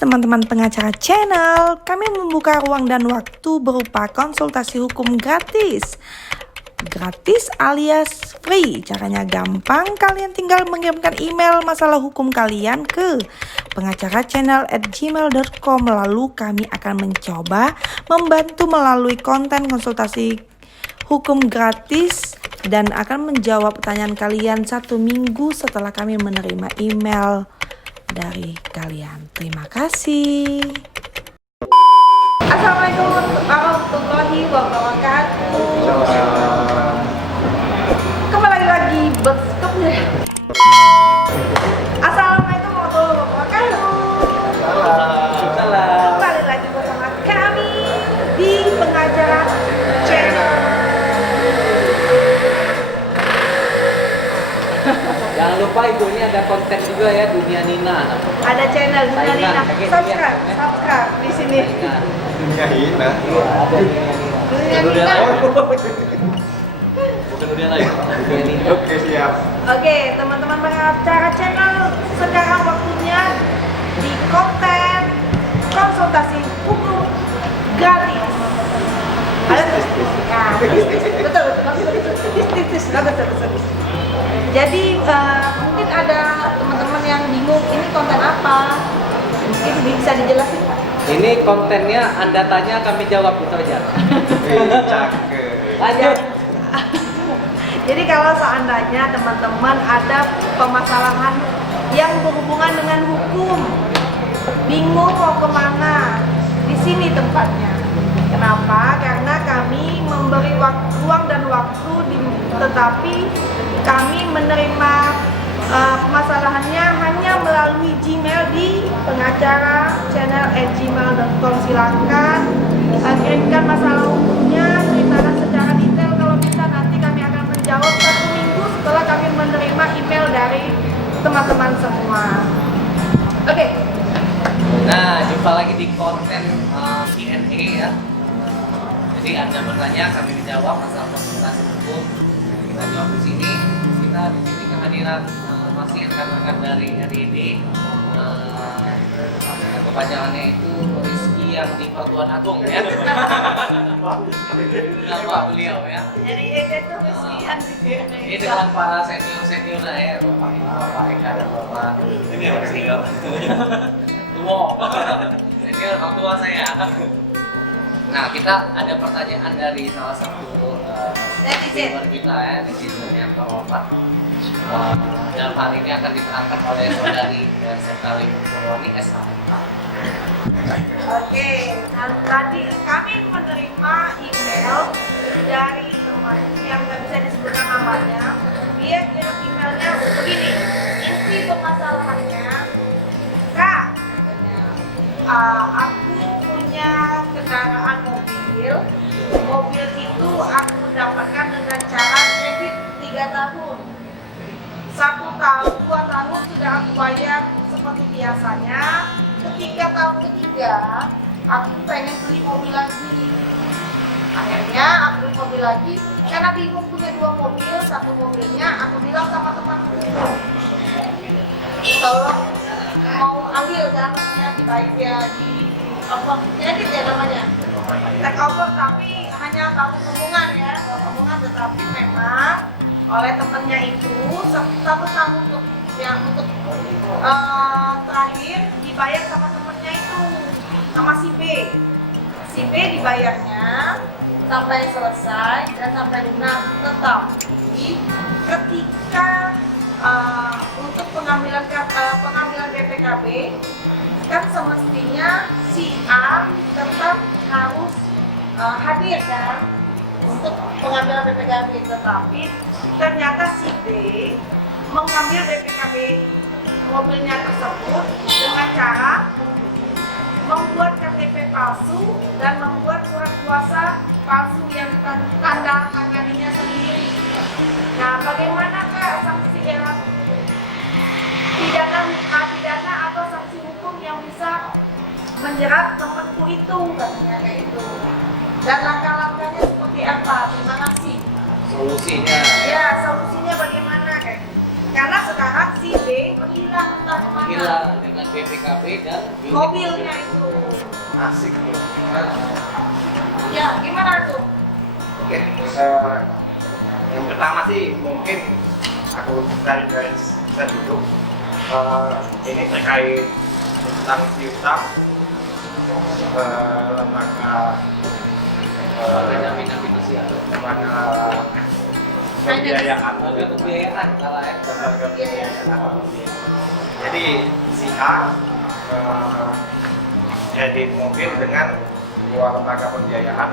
teman-teman pengacara channel, kami membuka ruang dan waktu berupa konsultasi hukum gratis. Gratis alias free, caranya gampang, kalian tinggal mengirimkan email masalah hukum kalian ke pengacarachannel@gmail.com. Lalu kami akan mencoba membantu melalui konten konsultasi hukum gratis dan akan menjawab pertanyaan kalian 1 minggu setelah kami menerima email dari kalian. Terima kasih. Assalamualaikum warahmatullahi wabarakatuh. Kembali lagi berskepnya. Assalamualaikum warahmatullahi wabarakatuh. Salam. Kembali lagi bersama kami di Pengacara Channel. Jangan lupa ibu ini ada konten juga ya, Dunia Nina. Ada channel Dunia Nina. Subscribe di sini. Dunia Nina. Iya, ada Dunia Nina. Dunia Nina. Bukan Dunia lain. Dunia Nina. Oke, siap. Oke, teman-teman Pengacara Channel, sekarang waktunya di konten konsultasi hukum gratis. Ada betul. Jadi mungkin ada teman-teman yang bingung ini konten apa, mungkin bisa dijelasin Pak? Ini kontennya Anda tanya kami jawab itu aja. Lanjut. Jadi kalau seandainya teman-teman ada permasalahan yang berhubungan dengan hukum, bingung mau kemana, di sini tempatnya. Kenapa? Karena kami memberi ruang dan waktu, tetapi kami menerima permasalahannya hanya melalui Gmail di pengacarachannel@gmail.com. Silakan kirimkan masalah hukumnya, ceritakan secara detail. Kalau bisa nanti kami akan menjawab 1 minggu setelah kami menerima email dari teman-teman semua. Oke. Nah, jumpa lagi di konten Q&A ya. Jadi Anda bertanya, kami menjawab masalah konsultasi hukum. Kita jawab di sini. Kita di sini kehadiran masih rekan-rekan dari RID. Kepanjangannya itu Rizky yang di Pertuan Agung ya. Nama beliau ya. RID itu Rizky Ini dengan para senior lah ya, Bapak Eka dan Bapak. Ini yang senior. Tua. Senior orang tua saya. Nah, kita ada pertanyaan dari salah satu viewer kita ya, netizen yang terhormat. Dalam hal ini akan diterangkan oleh saudari Setali Purwani SH. Oke, nah tadi kami menerima email dari teman yang nggak bisa disebutkan namanya. Dia kirim emailnya begini, inti permasalahannya, Kak, aku punya kendaraan mobil itu aku dapatkan dengan cara kredit 3 tahun. 1 tahun, 2 tahun sudah aku bayar seperti biasanya. Ketika tahun ketiga, aku pengen beli mobil lagi. Akhirnya aku beli mobil lagi, karena bingung punya 2 mobil, 1 mobilnya aku bilang sama temanku, tolong mau ambil kan, dibaik ya di apa, kredit ya namanya, take over, tapi hanya tahu omongan ya, omongan, tetapi memang oleh temennya itu 1 tahun untuk terakhir dibayar sama temennya itu, sama si B dibayarnya sampai selesai dan sampai lunas. Tetapi ketika untuk pengambilan BPKB kan semestinya si A tetap harus hadir kan untuk pengambilan BPKB, tetapi ternyata si B mengambil BPKB mobilnya tersebut dengan cara membuat KTP palsu dan membuat surat kuasa palsu yang tanda tanganinya sendiri. Nah, bagaimana Kak sanksi pidana atau sanksi hukum yang bisa menjerat temanku itu, katanya kayak itu. Dan langkah-langkahnya seperti apa? Terima kasih. Solusinya. Ya, solusinya bagaimana kayak? Karena sekarang si B menghilang entah kemana. Hilang dengan BPKB dan unit Mobilnya itu. Asik nih. Ya, gimana tuh? Oke, yang pertama sih mungkin aku dari saya dulu ini terkait tentang piutang lembaga jaminan finansial. lembaga pembiayaan Lembaga pembiayaan salah ya. lembaga pembiayaan. Jadi si A kredit mobil dengan sebuah lembaga pembiayaan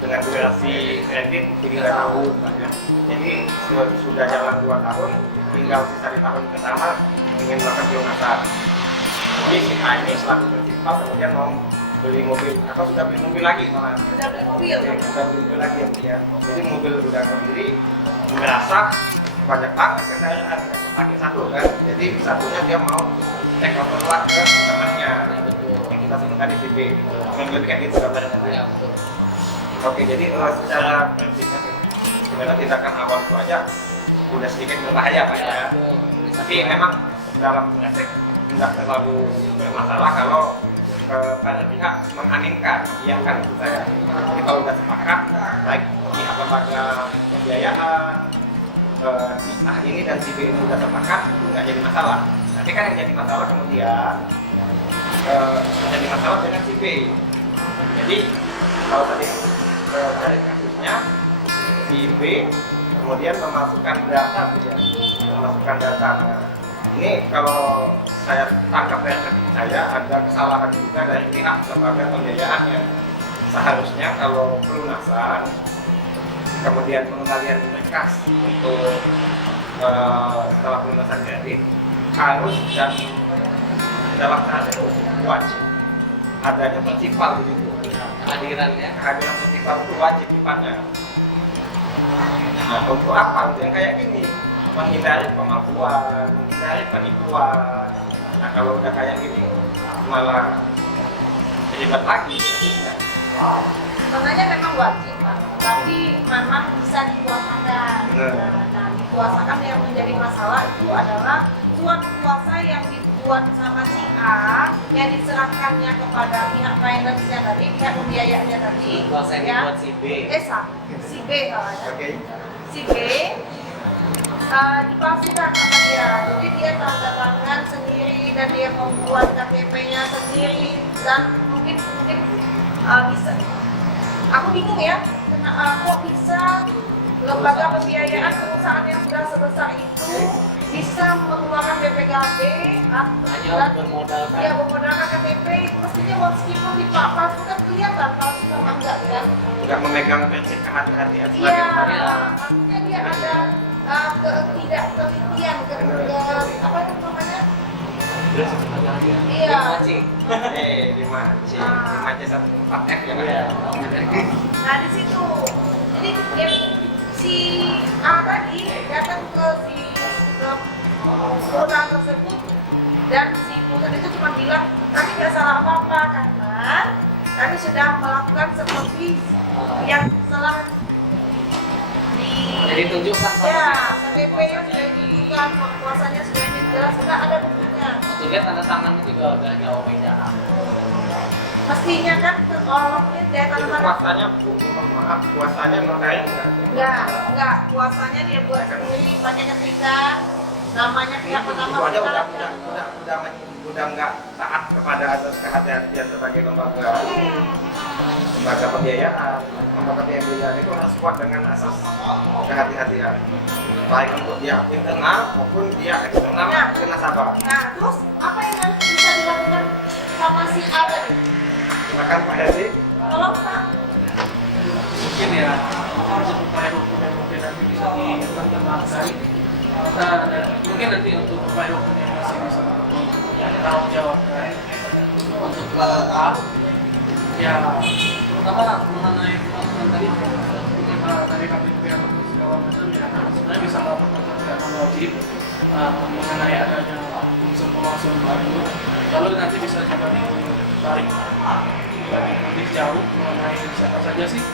dengan durasi kredit 3 tahun. Jadi sudah jalan 2 tahun, tinggal sisa di tahun pertama ingin melakukan pelunasan. Jadi si A ini selaku prinsipal kemudian mau beli mobil atau sudah beli mobil lagi malah. Sudah beli mobil. Sudah beli mobil lagi ya. Jadi mobil sudah kebeli, merasa banyak banget kendaraan pakai satu kan. Jadi satunya dia mau take over lah ke temannya. Yang kita sebut tadi si B. Mobil kayak gitu gambarnya. Ya, betul. Oke, jadi secara prinsipnya sebenarnya tindakan awal itu aja udah sedikit berbahaya Pak ya. Tapi memang dalam praktek tidak terlalu bermasalah kalau pada pihak mengaminkan, iya kan maksud saya. Jadi kalau udah sepakat, baik pihak lembaga pembiayaan, si A ini dan si B ini udah sepakat, itu nggak jadi masalah. Tapi kan yang jadi masalah kemudian menjadi masalah dengan si B. Jadi kalau tadi dari kasusnya si B kemudian memasukkan data, ya, memasukkan data. Nah, ini kalau saya tangkap dari saya ada kesalahan juga dari pihak lembaga pembiayaan yang seharusnya kalau pelunasan kemudian pengembalian berkas untuk setelah pelunasan kredit harus dan dalam syarat itu wajib adanya prinsipal di situ. Kehadirannya. Kehadiran prinsipal itu wajib sifatnya. Nah, untuk apa? Untuk yang kayak gini, menghindari pemalsuan, menghindari penipuan. Nah, kalau udah kayak gini, malah ribet lagi. Sebenarnya memang wajib, Pak. Tapi memang bisa dikuasakan. Nah, dikuasakan yang menjadi masalah itu adalah surat kuasa yang dibuat sama si A yang diserahkannya kepada pihak finance-nya tadi, pihak pembiayaannya tadi. Kuasa yang dibuat si B. Si B kalau ya. Oke. Si B dipalsukan sama dia. Jadi dia tanda tangan sendiri dan dia membuat KTP-nya sendiri dan mungkin bisa. Aku bingung ya, kok bisa lembaga pembiayaan perusahaan yang sudah sebesar itu bisa mengeluarkan BPKB Hanya bermodalkan. ya bermodalkan KTP. Mestinya meskipun dipalsukan kelihatan kalau sudah enggak kan. Nggak memegang prinsip kehati-hatian Iya, sebagai lembaga. artinya dia ada tidak telitian, apa namanya? Iya. Mancing. 5C14F ya kan? Iya. Nah di situ, jadi si A tadi datang ke perusahaan tersebut dan si perusahaan itu cuma bilang kami nggak salah apa-apa karena kami sudah melakukan seperti yang telah Jadi tunjukkan ya KTP yang sudah ditunjukkan, kuasanya sudah jelas, sudah ada buktinya. Tuh lihat tanda tangan itu juga udah jauh beda. Mestinya kan kalau dari Itu tanda tangan kuasanya, maaf, kuasanya notaris enggak, kuasanya dia buat sendiri pakai ketikan, namanya pihak pertama itu aja kita. udah nggak taat kepada asas kehati-hatian sebagai lembaga pembiayaan. Lembaga pembiayaan itu harus kuat dengan asas kehati-hatian, baik untuk dia internal maupun dia eksternal ke nasabah. Nah, terus apa yang bisa dilakukan sama si A tadi? Silakan Pak Hedi. Tolong Pak. Mungkin ya untuk upaya hukum yang mungkin nanti bisa dilakukan mungkin nanti untuk upaya hukum yang masih bisa tanggung jawabkan untuk A ya pertama mengenai pemasukan tadi dari KPP atau segala macam ya sebenarnya bisa melakukan tindakan wajib mengenai adanya unsur pemalsuan baru lalu nanti bisa juga ditarik lebih jauh mengenai siapa saja sih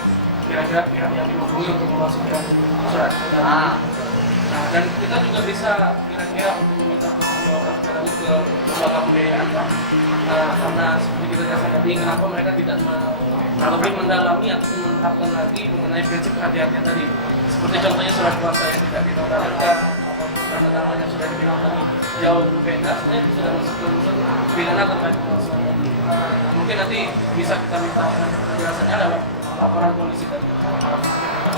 kira-kira pihak yang dihubungi untuk memasukkan surat. Nah Nah, dan kita juga bisa kira-kira untuk meminta pertanggungjawaban secara ke lembaga pembiayaan, Pak. Nah, karena seperti kita jelaskan tadi, kenapa mereka tidak lebih mendalami atau menerapkan lagi mengenai prinsip kehati-hatian tadi. Seperti contohnya surat kuasa yang tidak dinotariskan, ataupun tanda tangan yang sudah dibilang tadi jauh berbeda, sebenarnya itu sudah masuk ke unsur pidana terkait pemalsuan tadi. Nah, mungkin nanti bisa kita minta penjelasannya dalam laporan polisi tadi.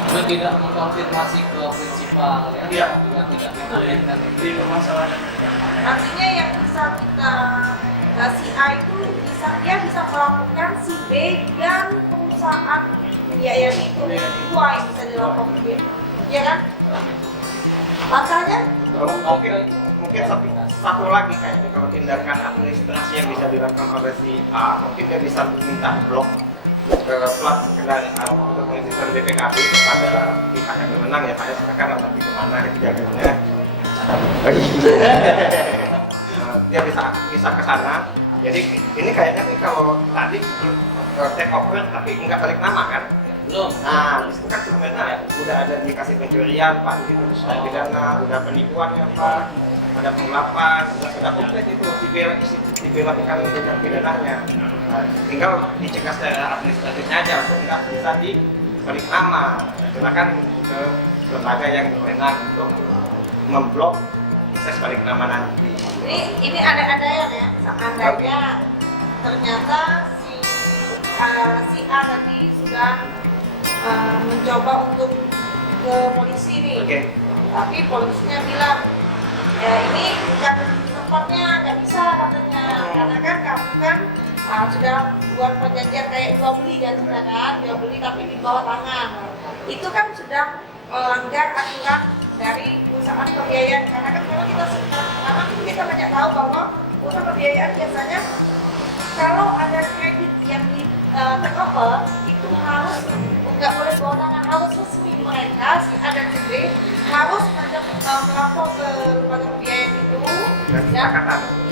Itu tidak mengkonfirmasi ke prinsipal ya? Iya. Juga tidak Itu ya, ditampilkan. di permasalahan. Artinya yang bisa kita si A itu dia bisa melakukan si B dan perusahaan biaya itu A yang bisa dilakukan B, ya kan? Makanya Mungkin satu lagi kayaknya kalau tindakan administrasi yang bisa dilakukan oleh si A, mungkin dia bisa minta blok ke plat kendaraan untuk mengizinkan BPKB kepada pihak yang berwenang ya Pak ya, silakan nanti kemana itu jaganya. Dia bisa ke sana. Jadi ini kayaknya sih kalau tadi take over tapi nggak balik nama kan? Belum. Nah, itu kan sebenarnya udah ada dikasih pencurian Pak, itu sudah pidana, udah penipuannya Pak, ada penggelapan, sudah komplit itu dilakukan tindak pidananya. Nah, tinggal dicegah secara administratifnya aja, nggak bisa dibalik nama. Silakan ke lembaga yang berwenang untuk memblok proses balik nama nanti. ini ada-adaan ya, seandainya ternyata si A tadi sudah mencoba untuk ke polisi nih, tapi polisinya bilang ya ini bukan tempatnya, nggak bisa katanya, karena kan kamu kan sudah buat perjanjian kayak jual beli kan, jual beli tapi di bawah tangan, itu kan sudah melanggar aturan dari perusahaan pembiayaan, karena kan kita banyak tahu bahwa perusahaan pembiayaan biasanya kalau ada kredit yang di take over itu harus nggak boleh bawa tangan, harus resmi mereka si A dan si B harus melapor ke lembaga pembiayaan itu dan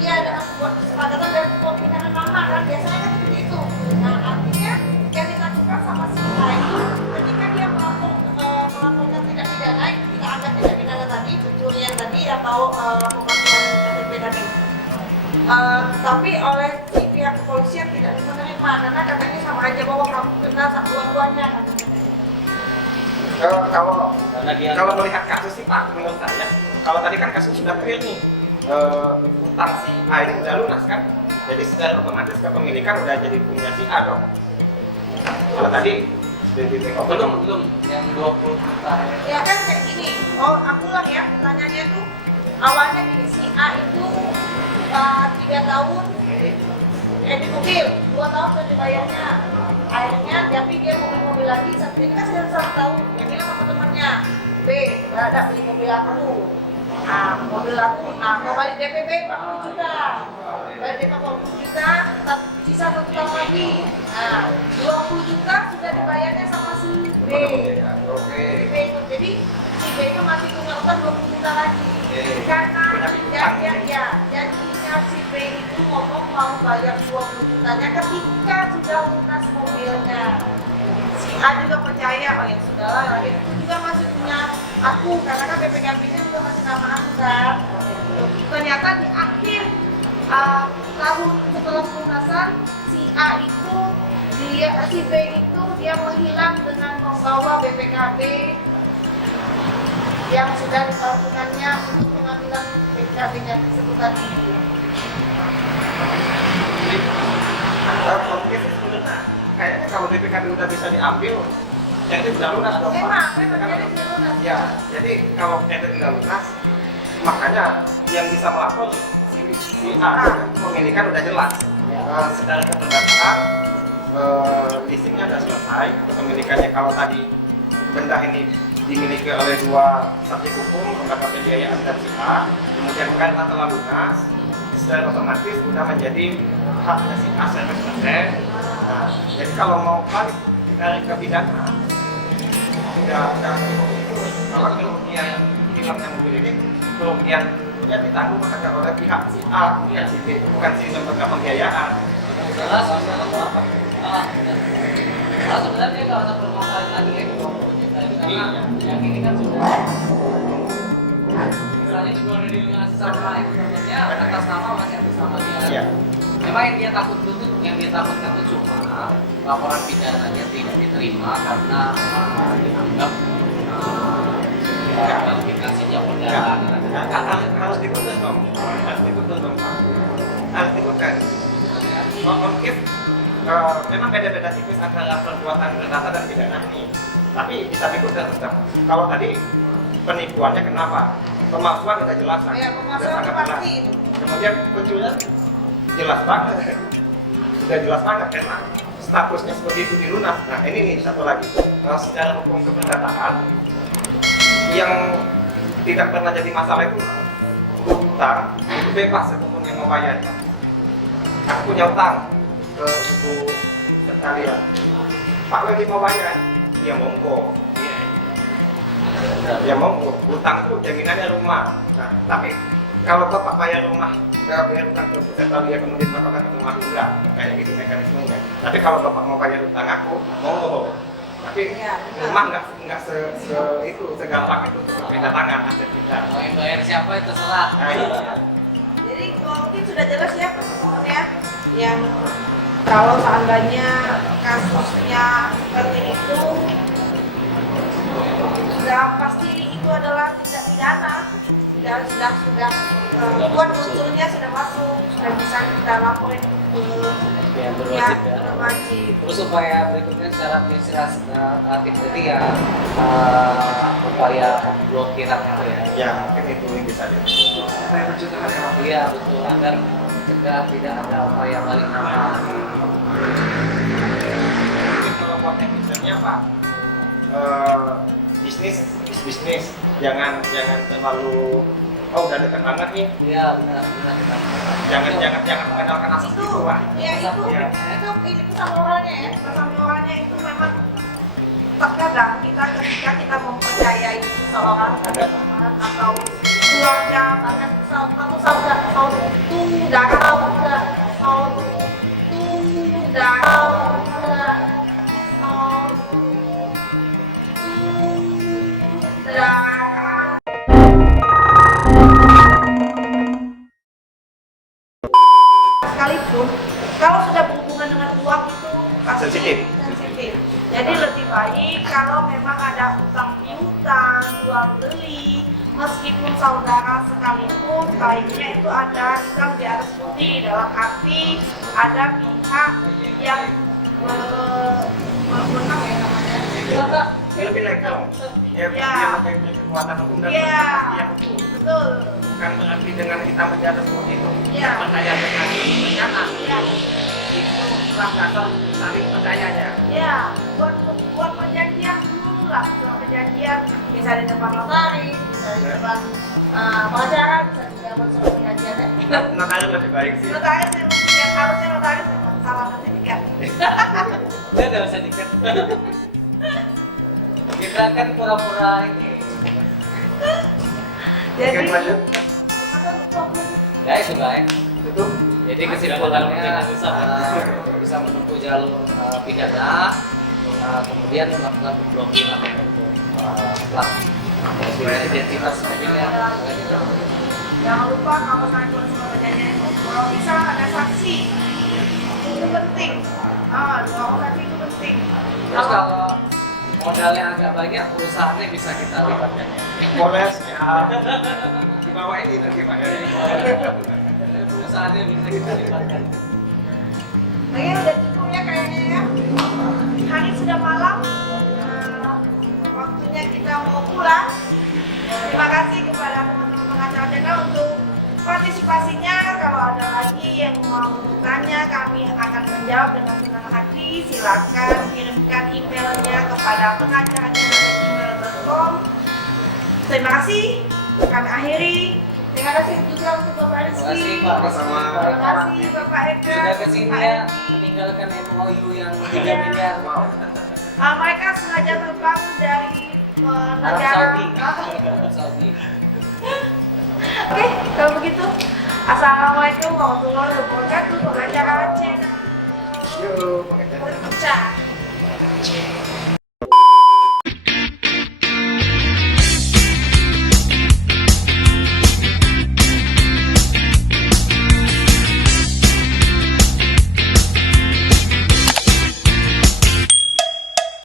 iya dengan sebuah kesepakatan dan perpindahan nama kan biasanya kan seperti itu. Nah artinya yang dilakukan sama si A ini ketika dia melaporkan tindak pidana, kita anggap tindak pidana tadi pencurian tadi atau pemalsuan KTP tadi. Tapi oleh si pihak kepolisian tidak menerima karena katanya sama aja bahwa kamu kena dua-duanya katanya. Kalau melihat kasus sih Pak, menurut saya, kalau tadi kan kasus sudah clear nih, utang si A ini udah lunas kan, jadi secara otomatis kepemilikan udah jadi punya si A dong. Kalau tadi belum yang 20 juta Ya kan kayak gini, aku ulang ya, pertanyaannya tuh awalnya gini, si A itu 3 tahun kredit mobil, 2 tahun sudah dibayarnya. Akhirnya tapi dia mobil lagi, satu ini kan sudah 1 tahun. Yang bilang sama temannya, B, ada beli mobil aku. Mobil aku, mau balik DP 40 juta. Balik DP 40 juta, sisa 1 tahun lagi. 20 juta sudah dibayarnya sama si B. B itu, jadi si B itu masih punya utang 20 juta lagi. Karena janjinya si B itu ngomong mau bayar 20 jutanya ketika sudah lunas mobilnya. Si A juga percaya, oh ya sudahlah, itu juga masih punya aku, karena kan BPKB-nya juga masih nama aku kan. Ternyata di akhir tahun setelah pelunasan, si A itu si B itu dia menghilang dengan membawa BPKB yang sudah dilakukannya untuk pengambilan BPKB-nya tersebut tadi. Mungkin sebenarnya kayaknya kalau BPKB udah bisa diambil, jadi udah lunas dong Pak. Memang jadi lunas. Ya, jadi kalau kredit udah lunas, makanya yang bisa melapor si A, pemilikan udah jelas. Secara kependataan, leasingnya udah selesai, kepemilikannya kalau tadi benda ini dimiliki oleh 2 subjek hukum, lembaga pembiayaan dan si A, kemudian karena telah lunas, secara otomatis sudah menjadi haknya si A 100%. Nah, jadi kalau mau balik ditarik ke pidana, tidak kalau kerugian hilangnya mobil ini, kerugiannya ditanggung hanya oleh pihak si A, bukan si B, bukan si lembaga pembiayaan. jelas apa? Sebenarnya kalau ada permasalahan lagi karena yang ini kan sudah satu cuma laporan pidananya tidak diterima karena dianggap kualifikasinya perjalanan. Harus dituntut dong, harus dituntut dong, Pak. Harus dituntut. Mungkin memang beda-beda tipis antara perbuatan perdata dan pidana ini, tapi bisa dituntut tetap. Kalau tadi penipuannya kenapa? Pemalsuan sudah jelas, Ya, sudah pemalsuan sangat jelas. pasti. Kemudian pencurian jelas banget, sudah jelas banget karena statusnya seperti itu dilunas. Nah ini nih satu lagi, secara hukum keperdataan yang tidak pernah jadi masalah itu utang itu bebas siapapun yang mau bayar. Aku punya utang ke ibu sekalian, Pak Wedi mau bayar, dia monggo. Ya monggo, utang tuh jaminannya rumah. Nah, tapi kalau bapak bayar rumah, bayar utang ke sekalian kemudian bapak kata rumah enggak, kayak gitu mekanismenya. Tapi kalau bapak mau bayar utang aku, monggo. Tapi Ya, rumah nggak itu segampang itu untuk pindah tangan aset kita. Mau yang bayar siapa itu terserah. Nah, iya. Jadi mungkin sudah jelas ya teman-teman ya, yang kalau seandainya kasusnya seperti itu sudah pasti itu adalah tindak pidana, sudah buat unsurnya sudah masuk, sudah bisa kita laporin ke Yang pihak berwajib ya. berwajib. Terus upaya berikutnya secara administratif tadi ya upaya pemblokiran itu ya. Ya mungkin itu yang bisa dia. Saya pencegahan ya Pak. Iya betul agar mencegah tidak ada upaya balik nama. Mungkin kalau buat netizennya Pak, bisnis, jangan terlalu udah dekat banget nih, Iya benar. jangan mengandalkan asas Itu itu Pak. ya itu Iya. ini pesan moralnya ya, pesan moralnya itu memang terkadang kita ketika kita mempercayai seseorang teman atau keluarga, bahkan satu saudara sekalipun, kalau sudah berhubungan dengan uang itu pasti sensitif. Jadi lebih baik kalau memang ada utang piutang, jual beli, meskipun saudara sekalipun, baiknya itu ada hitam di atas putih, dalam arti ada pihak yang menang ya namanya. Lebih legal. Ya, Ya. dia lebih kekuatan hukum dan Iya, kepastian hukum. betul. Bukan berarti dengan hitam di atas putih itu Iya. percaya dengan rencana. Ya, Itu dasar saling percayanya. ya, buat perjanjian dulu lah, buat perjanjian bisa di depan notaris, bisa di depan pengacara, bisa di depan surat perjanjian. Notaris lebih baik sih. Notaris yang yang harusnya notaris memang salah sertifikat. Dia nggak usah dikat. Kita kan pura-pura ini. Jadi, Oke, lanjut. Ya itu baik. Tutup. Jadi kesimpulannya bisa menempuh jalur pidana, kemudian melakukan pemblokiran untuk plat identitas mobilnya. jangan lupa kalau saya buat surat perjanjian itu, kalau bisa ada saksi, itu penting. Kalau saksi itu penting. Terus kalau modalnya agak banyak, perusahaannya bisa kita libatkan. Boleh ya. Di bawah ini nanti Pak. Perusahaannya bisa kita libatkan. Kayaknya udah cukup ya kayaknya ya. Hari sudah malam, waktunya kita mau pulang. Terima kasih kepada teman-teman pengacara channel untuk partisipasinya. Kalau ada lagi yang mau tanya, kami akan menjawab dengan senang hati. Silakan kirimkan emailnya kepada pengacara@gmail.com. Terima kasih. Kami akhiri. Terima kasih juga untuk Bapak Terima kasih Rizky. Pak. Sama-sama. Terima kasih Bapak Eka. Sudah kesini ya, meninggalkan MOU yang 3 miliar. Mereka sengaja terbang dari Arab negara. Saudi. Arab Saudi. Oke, kalau begitu, assalamualaikum warahmatullahi wabarakatuh. Pengacara channel. Yuk, pakai